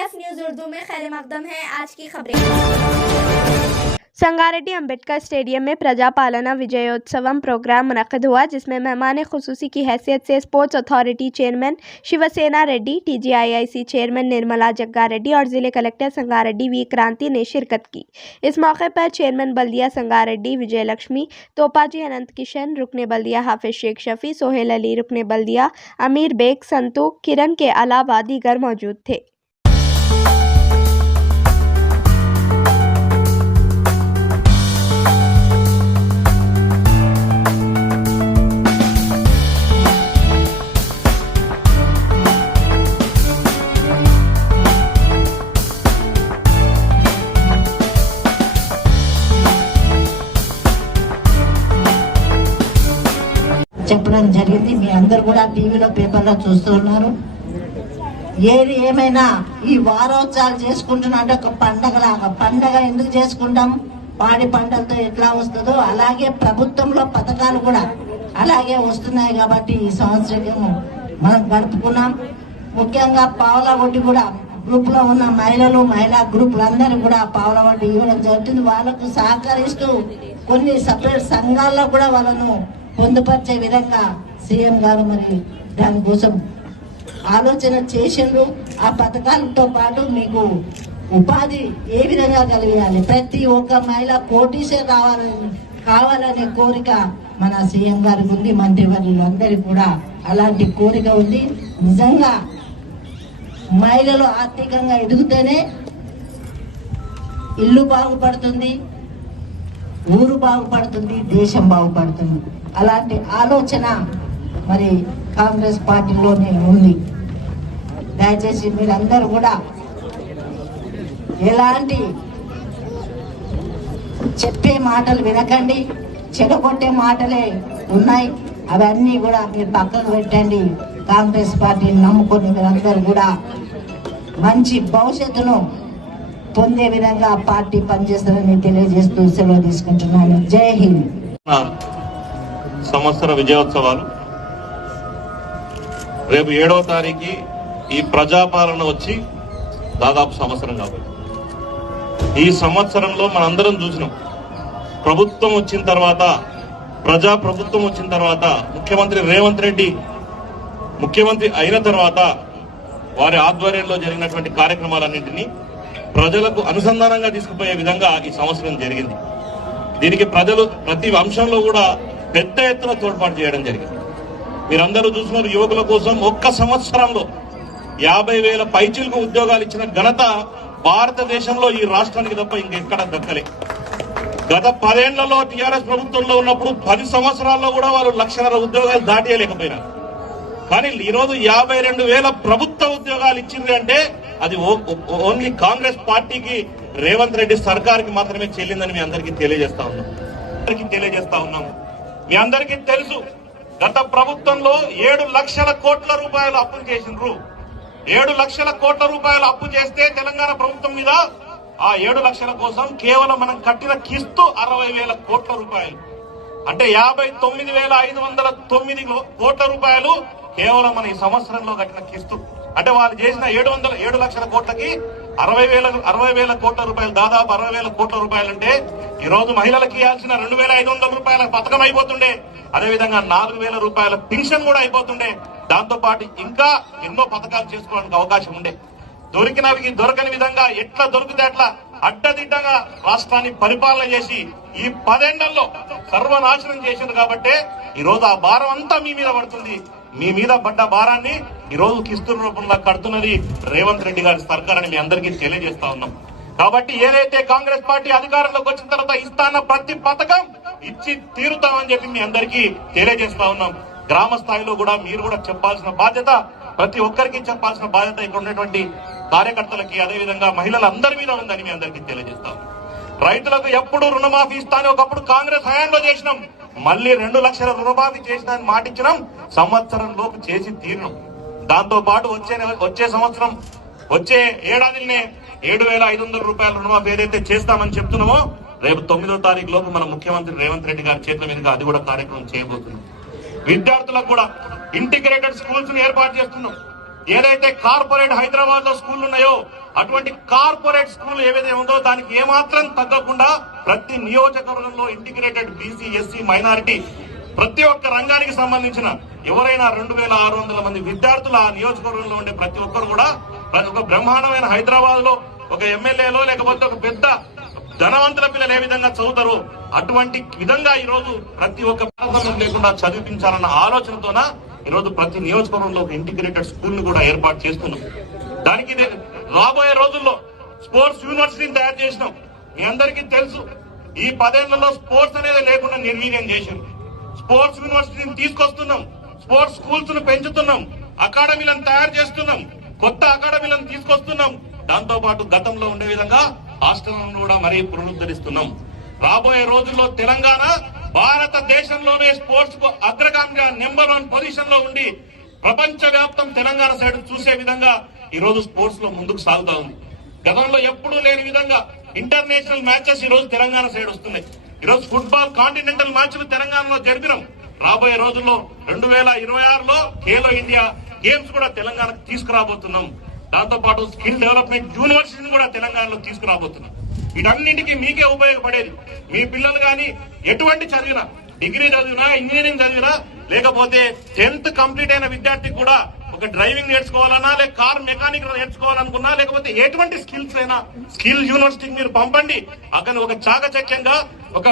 AF news Urdu में खैर मकदम है। आज की खबरें। संगारेड्डी अंबेडकर स्टेडियम में प्रजापालना विजयोत्सवम प्रोग्राम मुनक्किद हुआ, जिसमें मेहमान खुसूसी की हैसियत से sports authority chairman Shivasena Reddy, TGIIC chairman Nirmala Jagga Reddy और जिले कलेक्टर संगारेड्डी वी क्रांति ने शिरकत की। इस मौके पर चेयरमैन बल्दिया संगारेड्डी विजयलक्ष्मी, तोपाजी अनंत किशन, रुकने बल्दिया हाफिज शेख शफी, सोहेल अली रुकने बल्दिया, अमीर बेग, संतू किरण के अलावा दीगर मौजूद थे। చెప్పడం జరిగింది। మీ అందరు కూడా టీవీలో పేపర్లో చూస్తున్నారు। ఏది ఏమైనా ఈ వారోత్సవాలు చేసుకుంటున్నా అంటే ఒక పండగలాగా, పండగ ఎందుకు చేసుకుంటాం, పాడి పంటలతో ఎట్లా వస్తుందో అలాగే ప్రభుత్వంలో పథకాలు కూడా అలాగే వస్తున్నాయి కాబట్టి ఈ సంవత్సరం మనం గడుపుకున్నాం। ముఖ్యంగా పావుల వడ్డీ కూడా గ్రూప్ లో ఉన్న మహిళా గ్రూపులందరూ కూడా పావుల వడ్డీ ఇవ్వడం జరుగుతుంది। వాళ్ళకు సహకరిస్తూ కొన్ని సపరేట్ సంఘాల్లో కూడా వాళ్ళను పొందుపరిచే విధంగా సీఎం గారు మరి దానికోసం ఆలోచన చేసిండ్రు। ఆ పథకాలతో పాటు మీకు ఉపాధి ఏ విధంగా కలిగాలి, ప్రతి ఒక్క మహిళ కోటీశ్వర్ కావాలనే కోరిక మన సీఎం గారికి ఉంది, మంత్రివర్యులందరికీ కూడా అలాంటి కోరిక ఉంది। నిజంగా మహిళలు ఆర్థికంగా ఎదుగుతూనే ఇల్లు బాగుపడుతుంది, ఊరు బాగుపడుతుంది, దేశం బాగుపడుతుంది। అలాంటి ఆలోచన మరి కాంగ్రెస్ పార్టీలోనే ఉంది। దయచేసి మీరందరూ కూడా ఎలాంటి చెప్పే మాటలు వినకండి, చెడగొట్టే మాటలే ఉన్నాయి, అవన్నీ కూడా మీరు పక్కకు పెట్టండి। కాంగ్రెస్ పార్టీని నమ్ముకొని మీరందరూ కూడా మంచి భవిష్యత్తును పొందే విధంగా పార్టీ పనిచేస్తుందని తెలియజేస్తూ సెలవు తీసుకుంటున్నాను। జై హింద్। సంవత్సర విజయోత్సవాలు రేపు 7వ తారీఖు ఈ ప్రజాపాలన వచ్చి దాదాపు సంవత్సరం కాబట్టి ఈ సంవత్సరంలో మనందరం చూసినాం, ప్రభుత్వం వచ్చిన తర్వాత, ప్రజాప్రభుత్వం వచ్చిన తర్వాత, ముఖ్యమంత్రి రేవంత్ రెడ్డి ముఖ్యమంత్రి అయిన తర్వాత వారి ఆధ్వర్యంలో జరిగినటువంటి కార్యక్రమాలన్నింటినీ ప్రజలకు అనుసంధానంగా తీసుకుపోయే విధంగా ఈ సంవత్సరం జరిగింది। దీనికి ప్రజలు ప్రతి అంశంలో కూడా పెద్ద ఎత్తున తోడ్పాటు చేయడం జరిగింది। మీరందరూ చూస్తున్నారు, యువకుల కోసం ఒక్క సంవత్సరంలో 50,000 పైచిలకు ఉద్యోగాలు ఇచ్చిన ఘనత భారతదేశంలో ఈ రాష్ట్రానికి తప్ప ఇంకెక్కడ దక్కలే। గత 10 ఏళ్లలో టీఆర్ఎస్ ప్రభుత్వంలో ఉన్నప్పుడు 10 సంవత్సరాల్లో కూడా వాళ్ళు 1,00,000 ఉద్యోగాలు దాటియలేకపోయినారు। కానీ ఈరోజు 52,000 ప్రభుత్వ ఉద్యోగాలు ఇచ్చింది అంటే అది ఓన్లీ కాంగ్రెస్ పార్టీకి, రేవంత్ రెడ్డి సర్కార్కి మాత్రమే చెల్లిందని మీ అందరికీ తెలియజేస్తా ఉన్నాం। మీ అందరికీ తెలుసు, గత ప్రభుత్వంలో 7 లక్షల కోట్ల రూపాయలు అప్పులు చేసిండ్రు। 7 లక్షల కోట్ల రూపాయలు అప్పు చేస్తే తెలంగాణ ప్రభుత్వం మీద ఆ 7 లక్షల కోసం కేవలం మనం కట్టిన కిస్తు 60,000 కోట్ల రూపాయలు, అంటే 59,509 కోట్ల రూపాయలు కేవలం మన ఈ సంవత్సరంలో కట్టిన కిస్తు। అంటే వాళ్ళు చేసిన 7 లక్షల కోట్లకి 60,000 కోట్ల రూపాయలు, దాదాపు 60,000 కోట్ల రూపాయలు అంటే ఈ రోజు మహిళలకు ఇవ్వాల్సిన 2,500 రూపాయల పథకం అయిపోతుండే, అదేవిధంగా 4,000 రూపాయల పెన్షన్ కూడా అయిపోతుండే। దాంతో పాటు ఇంకా ఎన్నో పథకాలు చేసుకోవడానికి అవకాశం ఉండే। దొరకని విధంగా ఎట్లా దొరికితే అట్లా అడ్డదిడ్డంగా రాష్ట్రాన్ని పరిపాలన చేసి ఈ 10 ఏళ్లలో సర్వనాశనం చేసింది కాబట్టి ఈ రోజు ఆ భారం అంతా మీ మీద పడుతుంది। మీ మీద పడ్డ భారాన్ని ఈ రోజు కిస్తుల రూపంలో కడుతున్నది రేవంత్ రెడ్డి గారి సర్కార్ అని మీ అందరికీ తెలియజేస్తా ఉన్నాం। కాబట్టి ఏదైతే కాంగ్రెస్ పార్టీ అధికారంలోకి వచ్చిన తర్వాత ఇస్తాన్న ప్రతి పథకం ఇచ్చి తీరుతామని చెప్పి మీ అందరికీ తెలియజేస్తా ఉన్నాం। గ్రామ స్థాయిలో కూడా మీరు కూడా చెప్పాల్సిన బాధ్యత, ప్రతి ఒక్కరికి చెప్పాల్సిన బాధ్యత ఇక్కడ ఉన్నటువంటి కార్యకర్తలకి, అదేవిధంగా మహిళలందరి మీద ఉందని మీ అందరికీ తెలియజేస్తాం। రైతులకు ఎప్పుడు రుణమాఫీ ఇస్తానని ఒకప్పుడు కాంగ్రెస్ హయాంలో చేసినాం, మళ్ళీ 2 లక్షల రుణమాఫీ చేసినామని మాటిచ్చినాం, సంవత్సరం లోపు చేసి తీరినాం। దాంతో పాటు వచ్చే సంవత్సరం, వచ్చే ఏడాదినే 7,500 రూపాయల రుణమాఫీ ఏదైతే చేస్తామని చెప్తున్నామో రేపు 9వ తారీఖు లోపు మన ముఖ్యమంత్రి రేవంత్ రెడ్డి గారి చేతుల మీదుగా అది కూడా కార్యక్రమం చేయబోతున్నాం। విద్యార్థులకు కూడా ఇంటిగ్రేటెడ్ స్కూల్స్ ని ఏర్పాటు చేస్తున్నాం। ఏదైతే కార్పొరేట్ హైదరాబాద్ లో స్కూల్ ఉన్నాయో అటువంటి కార్పొరేట్ స్కూల్ ఏవైతే ఉందో దానికి ఏమాత్రం తగ్గకుండా ప్రతి నియోజకవర్గంలో ఇంటిగ్రేటెడ్ బీసీ ఎస్సీ మైనారిటీ ప్రతి ఒక్క రంగానికి సంబంధించిన ఎవరైనా 2600 మంది విద్యార్థులు ఆ నియోజకవర్గంలో ఉండే ప్రతి ఒక్కరు కూడా ఒక బ్రహ్మాండమైన హైదరాబాద్ లో ఒక ఎమ్మెల్యేలో లేకపోతే ఒక పెద్ద ధనవంతుల పిల్లలు ఏ విధంగా చదువుతారో అటువంటి విధంగా ఈ రోజు ప్రతి ఒక్క ప్రాంతం లేకుండా చదివించాలన్న ఆలోచనతోన ఈ రోజు ప్రతి నియోజకవర్గంలో ఒక ఇంటిగ్రేటెడ్ స్కూల్ ని కూడా ఏర్పాటు చేస్తున్నాం. దానికి రాబోయే రోజుల్లో స్పోర్ట్స్ యూనివర్సిటీని తయారు చేసినాం. మీ అందరికీ తెలుసు ఈ 10 ఏళ్లలో స్పోర్ట్స్ అనేది లేకుండా నిర్వీర్యం చేసింది. స్పోర్ట్స్ యూనివర్సిటీని తీసుకొస్తున్నాం, స్పోర్ట్స్ స్కూల్స్ ను పెంచుతున్నాం, అకాడమీలను తయారు చేస్తున్నాం, కొత్త అకాడమీలను తీసుకొస్తున్నాం. దాంతో పాటు గతంలో ఉండే విధంగా హాస్టళ్లను కూడా మరీ పునరుద్ధరిస్తున్నాం. రాబోయే రోజుల్లో తెలంగాణ భారతదేశంలోనే స్పోర్ట్స్ కు అగ్రగామిగా నెంబర్ 1 పొజిషన్ లో ఉండి ప్రపంచ వ్యాప్తం తెలంగాణ సైడ్ చూసే విధంగా ఈ రోజు స్పోర్ట్స్ లో ముందుకు సాగుతా ఉంది. గతంలో ఎప్పుడూ లేని విధంగా ఇంటర్నేషనల్ మ్యాచెస్ ఈ రోజు తెలంగాణ సైడ్ వస్తున్నాయి. ఈ రోజు ఫుట్బాల్ కాంటినెంటల్ మ్యాచ్లు తెలంగాణలో జరిపినాం. రాబోయే రోజుల్లో 2026లో ఖేలో ఇండియా గేమ్స్ కూడా తెలంగాణకు తీసుకురాబోతున్నాం. దాంతో పాటు స్కిల్ డెవలప్మెంట్ యూనివర్సిటీని కూడా తెలంగాణలో తీసుకురాబోతున్నాం. వీటన్నింటికి మీకే ఉపయోగపడేది. మీ పిల్లలు కానీ ఎటువంటి చదివినా, డిగ్రీ చదివినా, ఇంజనీరింగ్ చదివినా, లేకపోతే 10th కంప్లీట్ అయిన విద్యార్థికి కూడా ఒక డ్రైవింగ్ నేర్చుకోవాలన్నా, లేక కార్ మెకానిక్ నేర్చుకోవాలనుకున్నా, లేకపోతే ఎటువంటి స్కిల్స్ అయినా స్కిల్ యూనివర్సిటీకి మీరు పంపండి. అతను ఒక చాకచక్యంగా ఒక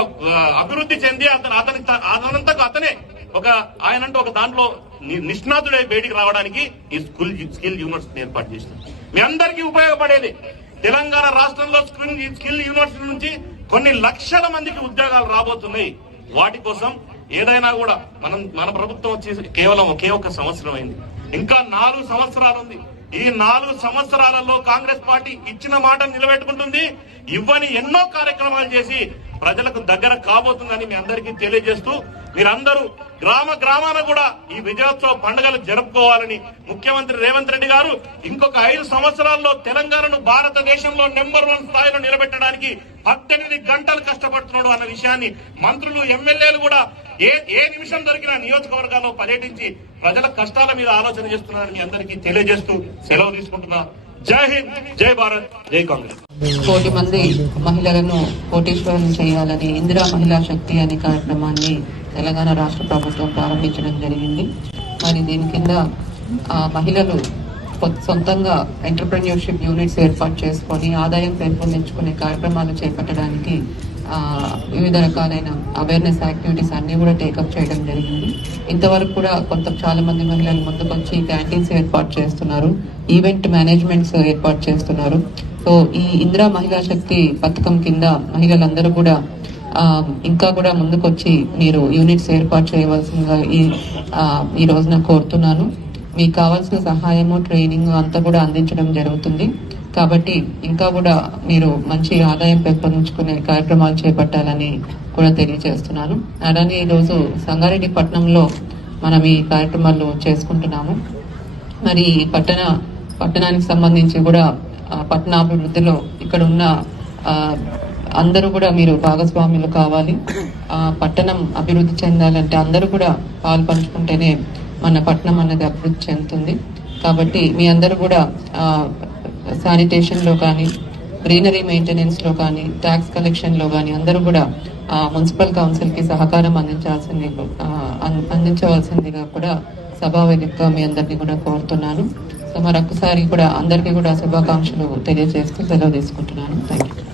అభివృద్ధి చెంది అతనంతకు అతనే ఆయనంటూ ఒక దాంట్లో నిష్ణాతుడై బయటికి రావడానికి ఈ స్కిల్ యూనివర్సిటీ ఏర్పాటు చేసినాం. మీ అందరికీ ఉపయోగపడేది. తెలంగాణ రాష్ట్రంలో స్కిల్ యూనివర్సిటీ నుంచి కొన్ని లక్షల మందికి ఉద్యోగాలు రాబోతున్నాయి. వాటి కోసం ఏదైనా కూడా మన ప్రభుత్వం వచ్చి కేవలం ఒకే ఒక్క సంవత్సరం అయింది. ఇంకా 4 సంవత్సరాలు ఉంది. ఈ 4 సంవత్సరాలలో కాంగ్రెస్ పార్టీ ఇచ్చిన మాట నిలబెట్టుకుంటుంది. ఇవ్వని ఎన్నో కార్యక్రమాలు చేసి ప్రజలకు దగ్గర కాబోతుందని మీ అందరికీ తెలియజేస్తూ మీరందరూ గ్రామాన కూడా ఈ విజయోత్సవ పండుగలు జరుపుకోవాలని ముఖ్యమంత్రి రేవంత్ రెడ్డి గారు ఇంకొక 5 సంవత్సరాల్లో తెలంగాణను భారతదేశంలో నెంబర్ 1 స్థాయిలో నిలబెట్టడానికి 18 గంటలు కష్టపడుతున్నాడు అన్న విషయాన్ని మంత్రులు, ఎమ్మెల్యేలు కూడా ఏ నిమిషం దొరికినా నియోజకవర్గాల్లో పర్యటించి ప్రజల కష్టాల మీద ఆలోచన చేస్తున్నారని మీ అందరికీ తెలియజేస్తూ సెలవు తీసుకుంటున్నా. జై హింద్, జై భారత్, జై కాంగ్రెస్. 1 కోటి మంది మహిళలను కోటీశ్వరులను చేయాలని ఇందిరా మహిళా శక్తి అనే కార్యక్రమాన్ని తెలంగాణ రాష్ట్ర ప్రభుత్వం ప్రారంభించడం జరిగింది. మరి దీని కింద మహిళలు సొంతంగా ఎంటర్‌ప్రెన్యూర్‌షిప్ యూనిట్స్ ఏర్పాటు చేసుకొని ఆదాయం పెంపొందించుకునే కార్యక్రమాలు చేపట్టడానికి వివిధ రకాలైన అవేర్నెస్ యాక్టివిటీస్ అన్ని కూడా టేకప్ చేయడం జరిగింది. ఇంతవరకు కూడా చాలా మంది మహిళలు ముందుకొచ్చి క్యాంటీన్స్ ఏర్పాటు చేస్తున్నారు, ఈవెంట్ మేనేజ్మెంట్స్ ఏర్పాటు చేస్తున్నారు. సో ఈ ఇందిరా మహిళా శక్తి పథకం కింద మహిళలందరూ కూడా ఇంకా కూడా ముందుకొచ్చి మీరు యూనిట్స్ ఏర్పాటు చేయవలసిందిగా ఈ రోజున కోరుతున్నాను. మీకు కావాల్సిన సహాయము, ట్రైనింగ్ అంతా కూడా అందించడం జరుగుతుంది. కాబట్టి ఇంకా కూడా మీరు మంచి ఆదాయం పెంపొందించుకునే కార్యక్రమాలు చేపట్టాలని కూడా తెలియజేస్తున్నాను. అలానే ఈరోజు సంగారెడ్డి పట్టణంలో మనం ఈ కార్యక్రమాలు చేసుకుంటున్నాము. మరి పట్టణానికి సంబంధించి కూడా పట్టణాభివృద్ధిలో ఇక్కడ ఉన్న అందరూ కూడా మీరు భాగస్వాములు కావాలి. పట్టణం అభివృద్ధి చెందాలంటే అందరూ కూడా పాలు పంచుకుంటేనే మన పట్టణం అనేది అభివృద్ధి చెందుతుంది. కాబట్టి మీ అందరూ కూడా శానిటేషన్లో కానీ, గ్రీనరీ మెయింటెనెన్స్లో కానీ, ట్యాక్స్ కలెక్షన్లో కానీ అందరూ కూడా మున్సిపల్ కౌన్సిల్కి సహకారం అందించవలసిందిగా కూడా సభావేదికగా మీ అందరినీ కూడా కోరుతున్నాను. సో మరొకసారి కూడా అందరికీ కూడా శుభాకాంక్షలు తెలియజేస్తూ సెలవు తీసుకుంటున్నాను. Thank you.